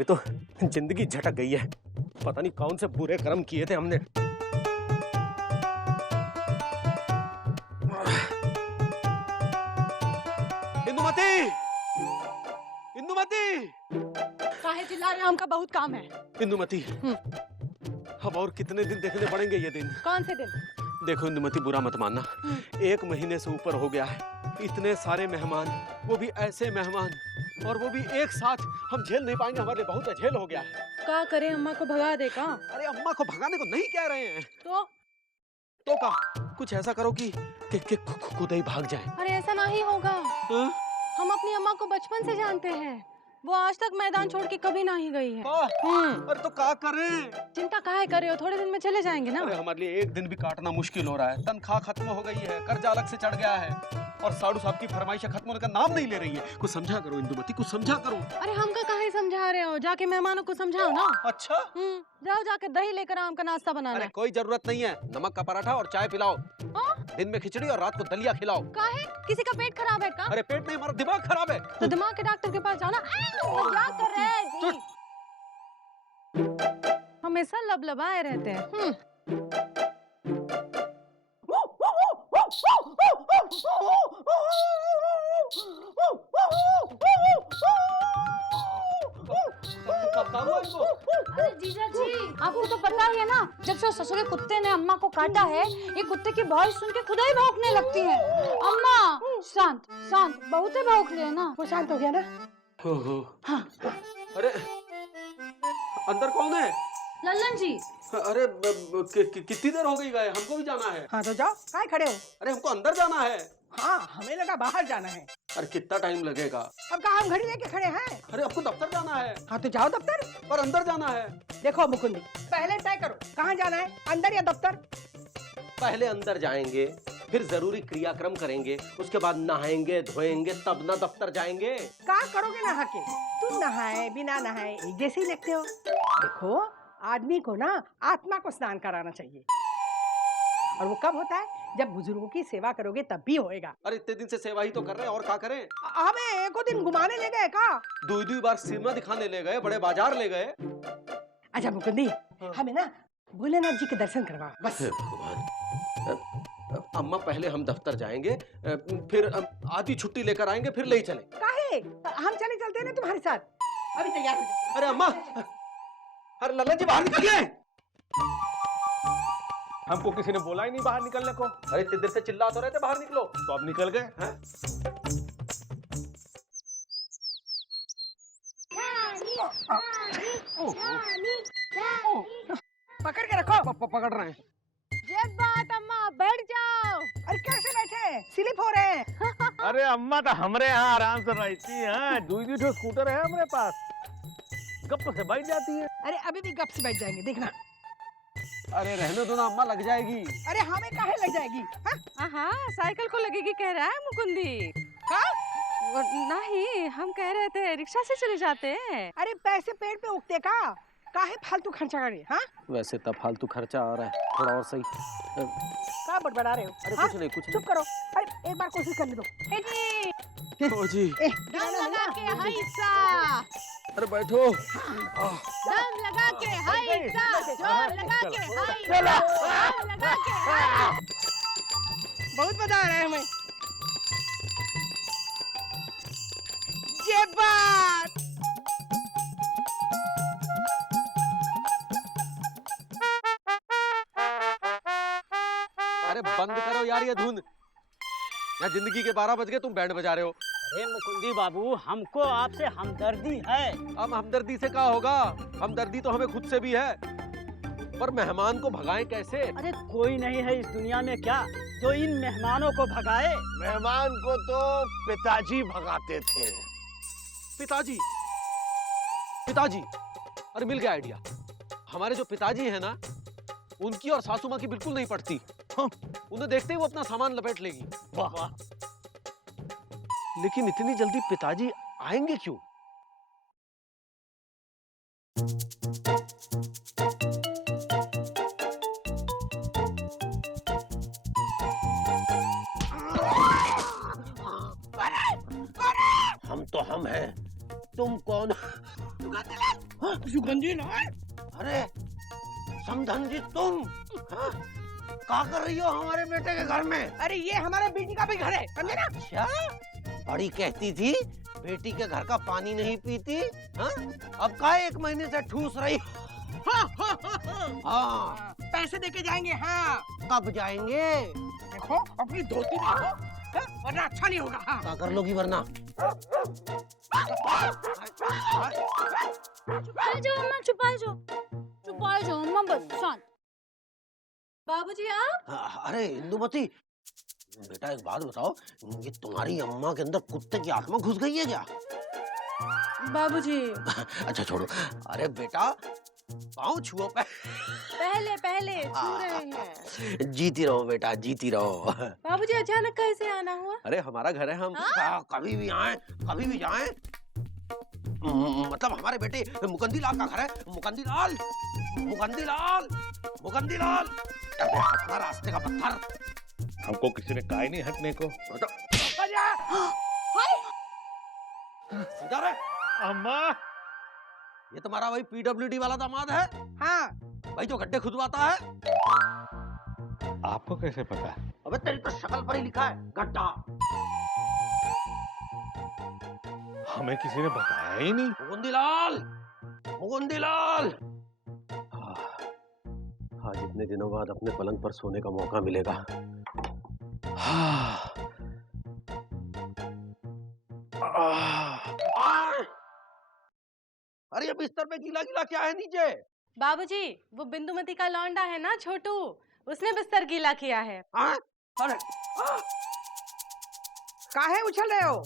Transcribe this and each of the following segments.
हमारी तो जिंदगी झटक गई है। पता नहीं कौन से बुरे कर्म किए थे हमने। इंदुमती, इंदुमती, काहे चिल्ला रहे हो? हमका बहुत काम है। इंदुमती, अब और कितने दिन देखने पड़ेंगे ये दिन? कौन से दिन? देखो इंदुमती, बुरा मत मानना, 1 महीने से ऊपर हो गया है। इतने सारे मेहमान, वो भी ऐसे मेहमान, और वो भी एक साथ, हम झेल नहीं पाएंगे। हमारे लिए बहुत झेल हो गया है। का करें, अम्मा को भगा दे का? अरे अम्मा को भगाने को नहीं कह रहे हैं। तो का कुछ ऐसा करो कि खुद ही भाग जाए। अरे ऐसा नहीं होगा। हाँ? हम अपनी अम्मा को बचपन से जानते हैं। वो आज तक मैदान छोड़ के कभी नहीं गई है। अरे तो क्या करें? चिंता काहे कर रहे हो? थोड़े दिन में चले जाएंगे ना। अरे हमारे लिए एक दिन भी काटना मुश्किल हो रहा है। तनख्वाह खत्म हो गई है, कर्जा अलग से चढ़ गया है, और साडू साहब की फरमाइश खत्म होने का नाम नहीं ले रही है। कुछ समझा करो इंदुमती, कुछ समझा करो। अरे हमका काहे समझा रहे हो? जाके मेहमानों को समझाओ ना। अच्छा, जाओ जाके दही लेकर आम का नाश्ता बनाना। अरे कोई जरूरत नहीं है। नमक का पराठा और चाय पिलाओ। दिन में खिचड़ी और रात को दलिया खिलाओ। काहे? किसी का पेट खराब है का? अरे पेट नहीं, हमारा दिमाग खराब है। तो दिमाग के डॉक्टर के पास जाओ ना। मजाक कर रहे हैं जी। हमेशा लबलबाए रहते हैं। अरे जीजा जी, आपको तो पता ही है ना, जब से ससुरे कुत्ते ने अम्मा को काटा है, ये कुत्ते की भौंक सुन के खुद ही भौंकने लगती है। अम्मा शांत शांत, बहुत ही भौंक रही है ना। वो शांत हो गया ना? हाँ। अरे अंदर कौन है? लल्लन जी। अरे कितनी देर हो गई गए? हमको भी जाना है। हाँ तो जाओ, काय खड़े हो? अरे हमको अंदर जाना है। हाँ, हमें लगा बाहर जाना है। अरे कितना टाइम लगेगा? अब कहा हम घड़ी लेके खड़े हैं। अरे आपको दफ्तर जाना है। हाँ तो जाओ दफ्तर। पर अंदर जाना है। देखो मुकुंदी, पहले तय करो कहाँ जाना है, अंदर या दफ्तर? पहले अंदर जाएंगे, फिर जरूरी क्रियाक्रम करेंगे, उसके बाद नहाएंगे धोएंगे, तब ना दफ्तर जाएंगे। क्या करोगे नहा के? तुम नहाए बिना नहाए एक जैसे ही लगते हो। देखो, आदमी को ना आत्मा को स्नान कराना चाहिए, और वो कब होता है? जब बुजुर्गों की सेवा करोगे तब भी होएगा। अरे इतने दिन से सेवा ही तो कर रहे हैं, और क्या करें? हमें एको दिन घुमाने ले गए का? 2 बार सिनेमा दिखाने ले गए, बड़े बाजार ले गए। अच्छा मुकुंदी, हमें ना भोलेनाथ जी के दर्शन करवाओ बस। भगवान, अम्मा पहले हम दफ्तर जाएंगे, फिर आधी छुट्टी लेकर आएंगे, फिर ले ही चले। काहे? हम चले चलते हैं ना तुम्हारे साथ। अभी तैयार हो जाओ। अरे अम्मा, अरे लल्लन जी बाहर निकलिए। हमको किसी ने बोला ही नहीं बाहर निकलने को। अरे इतनी देर से चिल्ला तो रहे थे बाहर निकलो, तो अब निकल गए हैं। पकड़ के रखो। पकड़ रहे हैं। ये बात अम्मा, बैठ जाओ। अरे कैसे बैठे? स्लिप हो रहे हैं। अरे अम्मा तो हमरे यहाँ आराम से रहती हैं। 2 स्कूटर है हमारे पास, गप से बैठ जाती है। अरे अभी भी गप से बैठ जाएंगे, देखना। अरे रहने दो ना अम्मा, लग जाएगी। अरे हमें काहे लग जाएगी? हाँ, साइकिल को लगेगी कह रहा है मुकुंदी। का? नहीं, हम कह रहे थे रिक्शा से चले जाते हैं। अरे पैसे पेड़ पे उगते का? काहे फालतू खर्चा करे? हाँ, वैसे तब फालतू खर्चा आ रहा है, थोड़ा और सही। का बड़बड़ा रहे हो? अरे हाँ? कुछ नहीं, कुछ चुप करो। अरे एक बार कोशिश करने दो। नहीं। ओ जी, दम लगा के हाइसा, अरे बैठो। दम लगा के हाइसा, जोर लगा के हाइसा, दम लगा के हाइसा। बहुत मजा आ रहा है हमें। ये बात। अरे बंद करो यार ये धुन। यहाँ जिंदगी के 12 बज गए, तुम बैंड बजा रहे हो। अरे मुकुंदी बाबू, हमको आपसे हमदर्दी है। अब हमदर्दी से क्या होगा? हमदर्दी तो हमें खुद से भी है, पर मेहमान को भगाएं कैसे? अरे कोई नहीं है इस दुनिया में क्या जो इन मेहमानों को भगाए। मेहमान को तो पिताजी भगाते थे। पिताजी? पिताजी? अरे मिल गया आइडिया। हमारे जो पिताजी है ना, उनकी और सासू माँ की बिल्कुल नहीं पड़ती। उन्हें देखते ही वो अपना सामान लपेट लेगी। वाह। लेकिन इतनी जल्दी पिताजी आएंगे क्यों? हम तो हम हैं, तुम कौन? सुगंधी लाल। अरे समधन जी तुम, हाँ? क्या कर रही हो हमारे बेटे के घर में? अरे ये हमारे बेटी का भी घर है, समझे ना? अच्छा, बड़ी कहती थी बेटी के घर का पानी नहीं पीती, हाँ? अब का 1 महीने से ठूस रही। हाँ, पैसे देके जाएंगे। हाँ, कब जाएंगे? देखो अपनी धोती देखो, हाँ? वरना अच्छा नहीं होगा। हाँ। क्या कर लोगी वरना? छुपाए जाओ अम्मा, छुपाए जाओ अम्मा, बस शांत। बाबूजी आप? अरे इंदुमती, बेटा एक बात बताओ, ये तुम्हारी अम्मा के अंदर कुत्ते की आत्मा घुस गई है क्या? बाबूजी अच्छा छोड़ो। अरे बेटा पाँव छुओ पे। पहले छू रहे हैं। जीती रहो बेटा, जीती रहो। बाबूजी अचानक कैसे आना हुआ? अरे हमारा घर है, हम कभी भी आए, कभी भी जाएं। मतलब हमारे बेटे मुकंदी लाल का घर है। मुकंदी लाल, मुकंदी लाल, मुकंदी लाल, अपना रास्ते का पत्थर। हमको किसी ने कहा ही नहीं हटने को। इधर है। अम्मा, ये तुम्हारा वही पीडब्ल्यूडी वाला दामाद है? हाँ। भाई जो गड्ढे खुदवाता है। आपको कैसे पता? अबे तेरी तो शक्ल पर ही लिखा है गड्ढा। हमें किसी ने बताया ही नहीं। मुकुंदीलाल, मुकुंदीलाल। आज इतने दिनों बाद अपने पलंग पर सोने का मौका मिलेगा। अरे ये बिस्तर पे गीला गीला क्या है नीचे? बाबूजी वो बिंदुमती का लौंडा है ना छोटू, उसने बिस्तर गीला किया है। अरे काहे उछल रहे हो?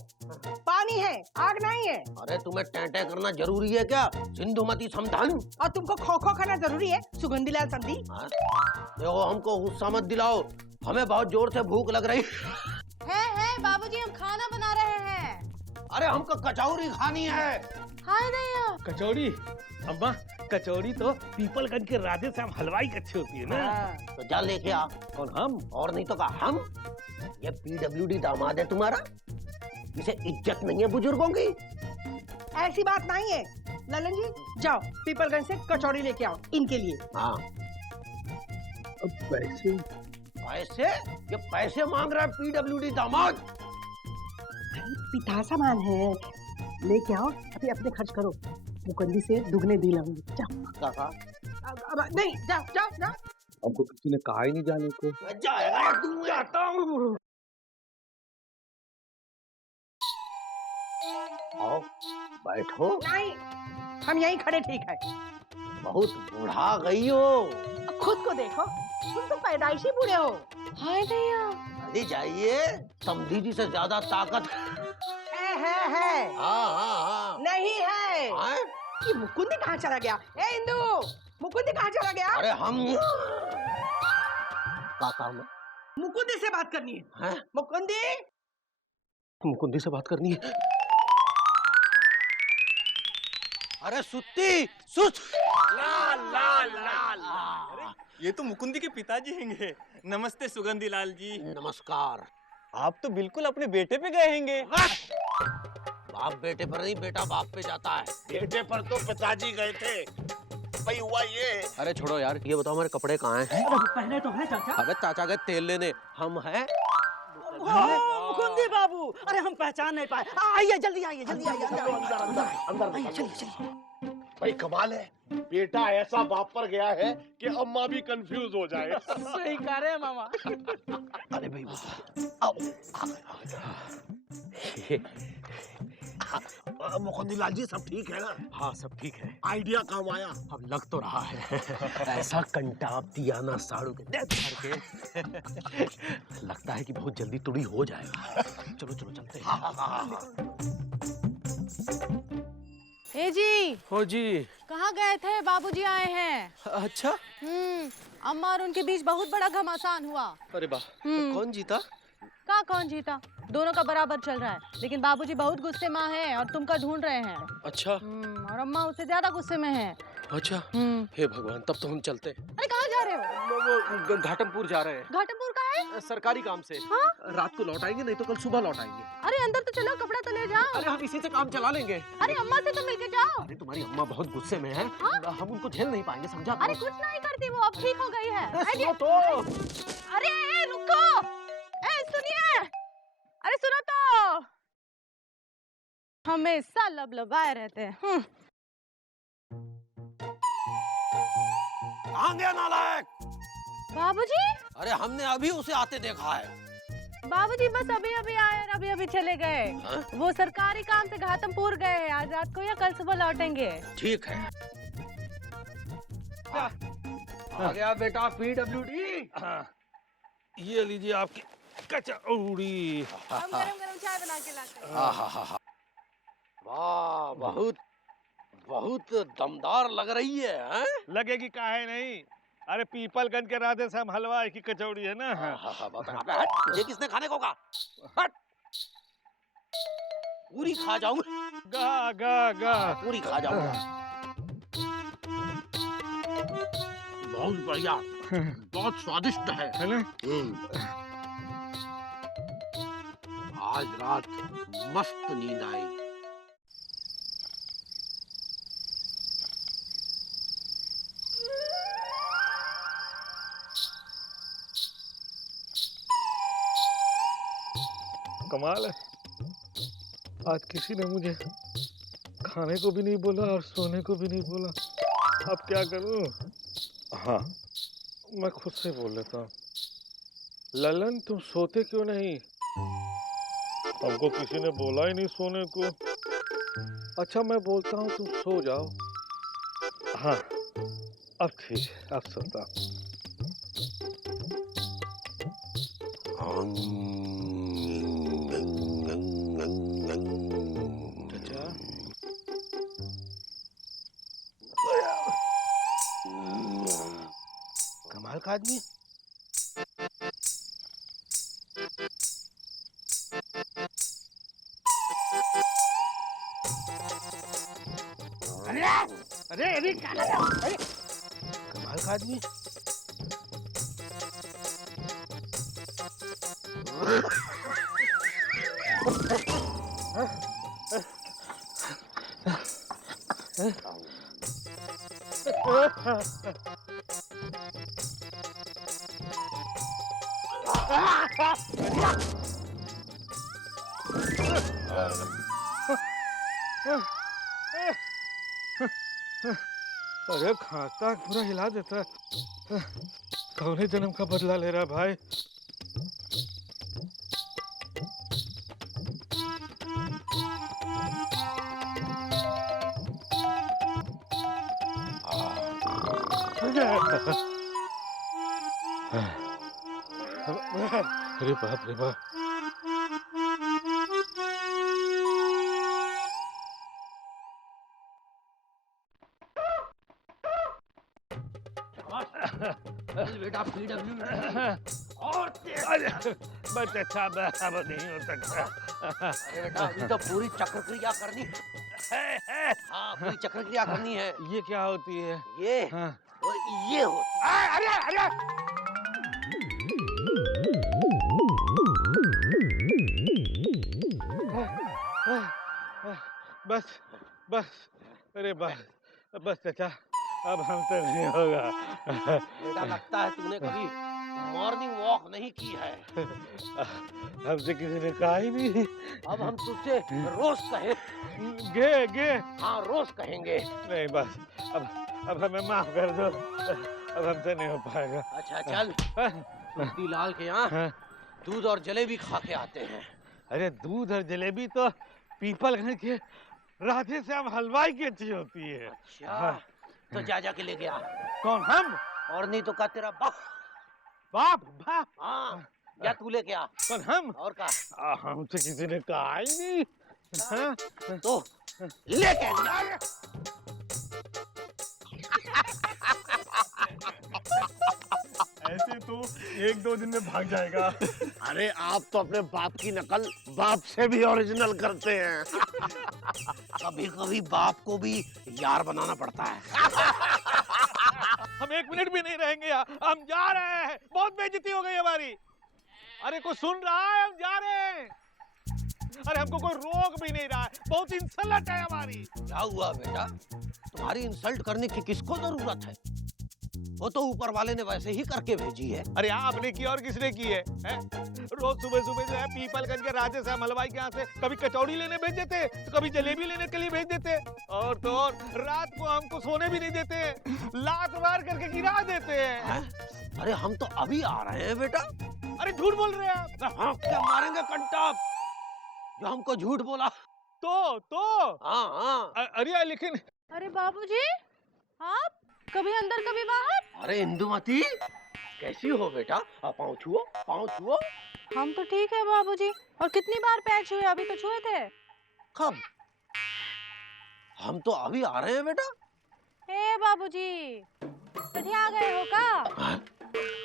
पानी है, आग नहीं है। अरे तुम्हें टेंटे करना जरूरी है क्या सिंधुमती समधन? और तुमको खो खो खाना जरूरी है सुगंधीलाल समधी? देखो हमको गुस्सा मत दिलाओ, हमें बहुत जोर से भूख लग रही है बाबूजी, हम खाना बना रहे हैं। अरे हमको कचौरी खानी है। हाय दैया। कचौड़ी? अम्मा कचौड़ी तो पीपलगंज के राधे श्याम हलवाई की अच्छी होती है ना। तो जा लेके आ। कौन? हम? और नहीं तो कहा हम। ये पीडब्ल्यूडी दामाद है तुम्हारा, इसे इज्जत नहीं है बुजुर्गों की। ऐसी बात नहीं है। ललन जी जाओ पीपलगंज से कचौड़ी लेके आओ इनके लिए। हाँ। अब पैसे? पैसे? ये पैसे मांग रहा है पीडब्ल्यूडी दामाद। पिता सामान है, लेके आओ, अभी अपने खर्च करो। मुकंदी से दुगने दी लाऊंगी। जाओ। काका अब नहीं, जाओ जाओ जाओ। हमको किसी ने कहा ही नहीं जाने को। जाएगा तू, जाता हूँ। आओ बैठो। नहीं, हम यहीं खड़े ठीक है। बहुत बूढ़ा गई हो। खुद को देखो, तुम तो पैदाइशी बूढ़े हो। हाय दैया। अरे जाइए, समधी जी से ज्यादा ताकत है। हाँ हाँ हाँ। नहीं है। हाँ? ये मुकुंदी कहाँ चला गया? ए इंदु, मुकुंदी कहाँ चला गया? अरे हम काका में मुकुंदी से बात करनी है। हैं? मुकुंदी, मुकुंदी से बात करनी है। अरे सुत्ती सुत। लाल लाल लाल। अरे ये तो मुकुंदी के पिताजी होंगे। नमस्ते सुगंधी लाल जी। नमस्कार। आप तो बिल्कुल अपने बेटे पे गए होंगे। बाप बेटे पर नहीं, बेटा बाप पे जाता है। बेटे पर तो पिताजी गए थे, भाई हुआ ये। अरे छोड़ो यार, ये बताओ हमारे कपड़े कहाँ हैं? पहले तो है चाचा। अबे चाचा गए तेल लेने, हम हैं। मुकुंदी बाबू, अरे हम पहचान नहीं पाए। आइए जल्दी आइए, जल्दी आइए। अंदर चलिए चलिए। भाई कमाल है, बेटा ऐसा बाप पर गया है कि अम्मा भी कंफ्यूज हो जाए। सही कह रहे हैं मामा। अरे भाई आओ। मुकुंदी लाल जी सब ठीक है ना? हाँ सब ठीक है। आइडिया काम आया? अब लग तो रहा है। ऐसा कंटाप दिया ना साड़ू के देख करके लगता है कि बहुत जल्दी तुड़ी हो जाएगा। चलो चलो चलते हैं। ए जी। हो जी। कहाँ गए थे? बाबूजी आए हैं। अच्छा। अम्मा और उनके बीच बहुत बड़ा घमासान हुआ। अरे वाह, कौन जीता? कौन जीता? दोनों का बराबर चल रहा है, लेकिन बाबूजी बहुत गुस्से में हैं और तुमका ढूंढ रहे हैं। अच्छा। और अम्मा उससे ज्यादा गुस्से में हैं। अच्छा। हे भगवान, तब तो हम चलते। अरे कहाँ जा रहे हो? वो घाटमपुर जा रहे हैं। घाटमपुर का है? सरकारी काम से। हाँ? रात को लौट आएंगे, नहीं तो कल सुबह लौट आएंगे। अरे अंदर तो चलो, कपड़ा तो ले जाओ। अरे हम इसी से काम चला लेंगे। अरे अम्मा से तो मिलके जाओ। अरे तुम्हारी अम्मा बहुत गुस्से में है, हम उनको झेल नहीं पाएंगे, समझा? अरे कुछ नहीं करती वो, अब ठीक हो गई है। सुनो तो। अरे रुको, सुनिए, अरे सुनो तो, हमेशा लबलबाए रहते हैं। कहाँ गया नालायक? बाबूजी, अरे हमने अभी उसे आते देखा है। बाबूजी बस अभी अभी आए और अभी अभी चले गए। वो सरकारी काम से घाटमपुर गए, आज रात को या कल सुबह लौटेंगे। ठीक है। आ गया बेटा PWD। ये लीजिए आपकी कचौड़ी। हम गरम चाय बना के लाते हैं। वाह, बहुत बहुत दमदार लग रही है, हैं? लगेगी काहे नहीं। अरे पीपलगंज के राधे श्याम हलवाई की कचौड़ी है ना। हट, ये किसने खाने को कहा? हट, पूरी खा जाऊंगा। गा गा गा। पूरी खा जाऊंगा। बहुत बढ़िया, बहुत स्वादिष्ट है ना? आज रात मस्त नींद आएगी। कमाल है, आज किसी ने मुझे खाने को भी नहीं बोला और सोने को भी नहीं बोला। अब क्या करूं? हाँ, मैं खुद से बोल लेता हूँ। ललन, तुम सोते क्यों नहीं? हमको किसी ने बोला ही नहीं सोने को। अच्छा, मैं बोलता हूँ तुम सो जाओ। हाँ, अब ठीक है, अब सोता हूँ। कमाल का आदमी। अरे अरे कमाल का आदमी। अरे खाता पूरा हिला देता है। कौने जन्म का बदला ले रहा है भाई। अरे बाप रे बाप। बेटा PWD और बस अच्छा अब नहीं हो सकता। अरे बेटा अभी तो पूरी चक्रक्रिया करनी है। हाँ, पूरी चक्रक्रिया करनी है। ये क्या होती है? ये हाँ। और ये होती है। अरे अरे बस बस, अरे बस बस चाचा, अब हमसे नहीं होगा। बेटा लगता है तूने कभी मॉर्निंग वॉक नहीं की है। हमसे किसी ने कहा ही नहीं। अब हम तुझसे रोज कहे। गे गे। हाँ, रोज कहेंगे। नहीं बस, अब हमें माफ कर दो, अब हमसे नहीं हो पाएगा। अच्छा चल, मोतीलाल के यहाँ दूध और जलेबी खा के आते हैं। अरे दूध और जलेबी तो पीपलगंज के राधे श्याम हलवाई की अच्छी होती है। अच्छा, तो जा के ले गया। कौन, हम? और नहीं तो का तेरा बाप। बाप बाप? हाँ, या तू ले गया। कौन, हम? और का? हमसे किसी ने कहा ही नहीं। हाँ? तो लेके गया। ऐसे तो 1-2 दिन में भाग जाएगा। अरे आप तो अपने बाप की नकल बाप से भी ओरिजिनल करते हैं। कभी कभी बाप को भी यार बनाना पड़ता है। हम 1 मिनट भी नहीं रहेंगे यहाँ, हम जा रहे हैं। बहुत बेइज्जती हो गई हमारी। अरे कोई सुन रहा है? हम जा रहे हैं। अरे हमको कोई रोक भी नहीं रहा है, बहुत इंसल्ट है हमारी। क्या हुआ बेटा? तुम्हारी इंसल्ट करने की किसको जरूरत है? वो तो ऊपर वाले ने वैसे ही करके भेजी है। अरे आपने की और किसने की है? रोज सुबह सुबह जो है पीपलगंज के राजे साहब हलवाई के यहाँ से कभी कचौड़ी लेने भेज देते, तो कभी जलेबी लेने के लिए भेज देते, और तो और रात को हमको सोने भी नहीं देते, लात मार करके गिरा देते हैं। अरे हम तो अभी आ रहे हैं बेटा। अरे झूठ बोल रहे हैं आप। हाँ, क्या मारेंगे कंटाप जो हमको झूठ बोला। तो हाँ। अरे लेकिन अरे बाबूजी, आप कभी अंदर कभी बाहर। अरे इंदुमती, कैसी हो बेटा? पाँव छुओ, पाँव छुओ। हम तो ठीक है बाबूजी। और कितनी बार पैर छुए? अभी तो छुए थे। कब? हम तो अभी आ रहे हैं बेटा। ए बाबूजी, सठिया गए हो का?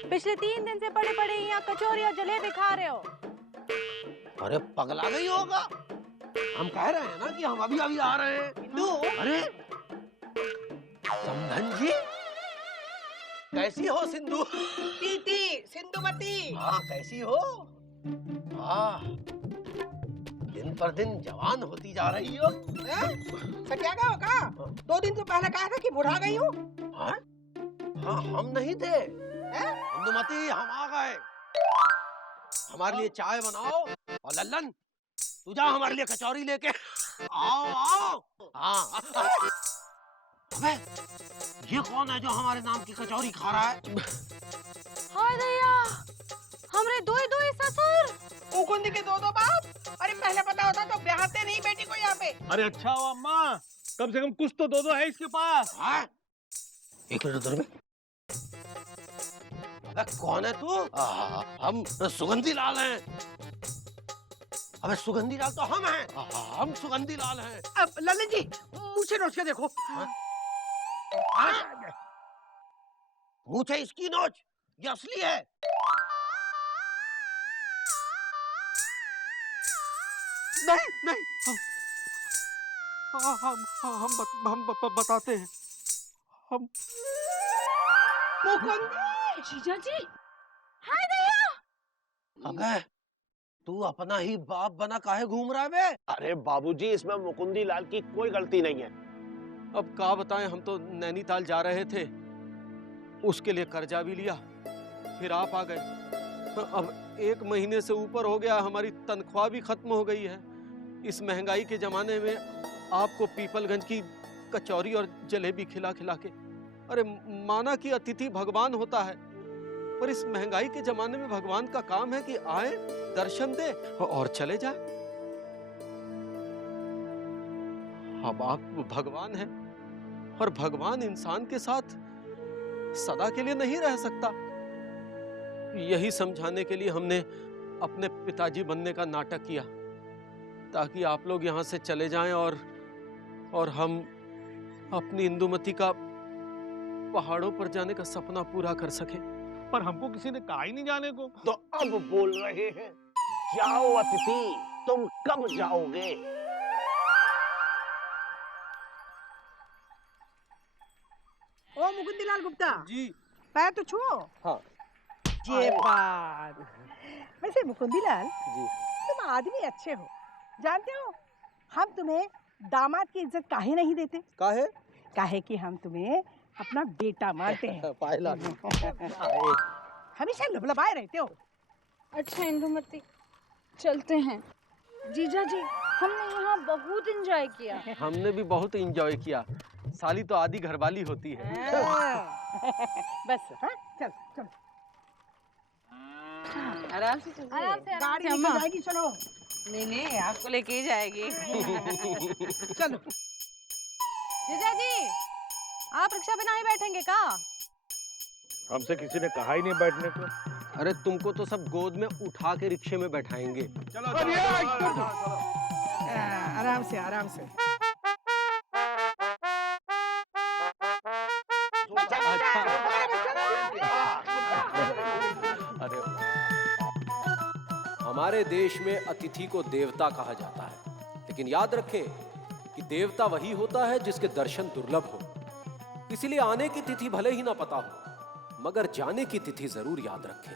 पिछले 3 दिन से पड़े पड़े यहाँ कचौरी और जलेबी खा रहे हो। अरे पगला गई होगा। हम कह रहे हैं ना कि हम अभी अभी आ रहे हैं। अरे समधन जी, कैसी हो सिंधु? टीटी सिंधुमती। हाँ, कैसी हो? हाँ, दिन पर दिन जवान होती जा रही हो। सटिया गए हो का? 2 दिन तो पहले कहा था कि बुढ़ा गई हूँ। हाँ, हम नहीं थे। इंदुमती, हम आ गए। हमारे लिए चाय बनाओ, और लल्लन तू जा हमारे लिए कचौरी लेके। आओ। हाँ। अबे, ये कौन है जो हमारे नाम की कचौरी खा रहा है? हाय दैया, हमरे दो ससुर। मुकुंद के 2 बाप। अरे पहले पता होता तो ब्याहते नहीं बेटी को यहाँ पे। अरे अच्छा हो अम्मा, कम से कम कुछ तो दो है इसके पास। हाँ? एक मिनट उधर में। अबे कौन है तू? हम सुगंधी लाल हैं। अबे सुगंधी लाल तो हम हैं। हम सुगंधी लाल हैं। अब ललन जी, मुझे नोच के देखो। मुझे इसकी नोच, ये असली है। नहीं, हम बताते हैं। हम मुकुंद, जीजा जी, हाय दैया। अबे तू अपना ही बाप बना काहे घूम रहा है बे? अरे बाबूजी, इसमें मुकुंदी लाल की कोई गलती नहीं है। अब क्या बताएं, हम तो नैनीताल जा रहे थे, उसके लिए कर्जा भी लिया, फिर आप आ गए। अब 1 महीने से ऊपर हो गया, हमारी तनख्वाह भी खत्म हो गई है। इस महंगाई के जमाने में आपको पीपलगंज की कचौरी और जलेबी खिला खिला के, अरे माना कि अतिथि भगवान होता है, पर इस महंगाई के जमाने में भगवान का काम है कि आए, दर्शन दे और चले जाए। अब आप भगवान हैं, और भगवान इंसान के साथ सदा के लिए नहीं रह सकता। यही समझाने के लिए हमने अपने पिताजी बनने का नाटक किया, ताकि आप लोग यहाँ से चले जाएं और हम अपनी इंदुमती का पहाड़ों पर जाने का सपना पूरा कर सके। पर हमको किसी ने कहा ही नहीं जाने को। तो अब बोल रहे हैं, जाओ अतिथि, तुम कब जाओगे? ओ मुकुंदलाल गुप्ता जी। पैर तो छुओ। हाँ। ये बात। वैसे मुकुंदलाल जी। तुम आदमी अच्छे हो, जानते हो हम तुम्हें दामाद की इज्जत काहे नहीं देते? काहे? काहे कि हम तुम्हें अपना बेटा मानते हैं। पायला। हमेशा लबलबाए रहते हो। अच्छा इंदुमती, चलते हैं। जीजा जी, हमने यहाँ बहुत एंजॉय किया। हमने भी बहुत एंजॉय किया। साली तो आधी घरवाली होती है। बस हाँ, चल चल। आराम से चलिए। आराम से गाड़ी अम्मा। निकल जाएगी, चलो। नहीं, आपको लेके ही जाएगी। चलो। जीजा जी, आप रिक्शा पे नहीं बैठेंगे का? हमसे किसी ने कहा ही नहीं बैठने को। अरे तुमको तो सब गोद में उठा के रिक्शे में बैठाएंगे। चलो आराम से आराम से। अरे हमारे देश में अतिथि को देवता कहा जाता है, लेकिन याद रखें कि देवता वही होता है जिसके दर्शन दुर्लभ हो। इसीलिए आने की तिथि भले ही ना पता हो, मगर जाने की तिथि जरूर याद रखें।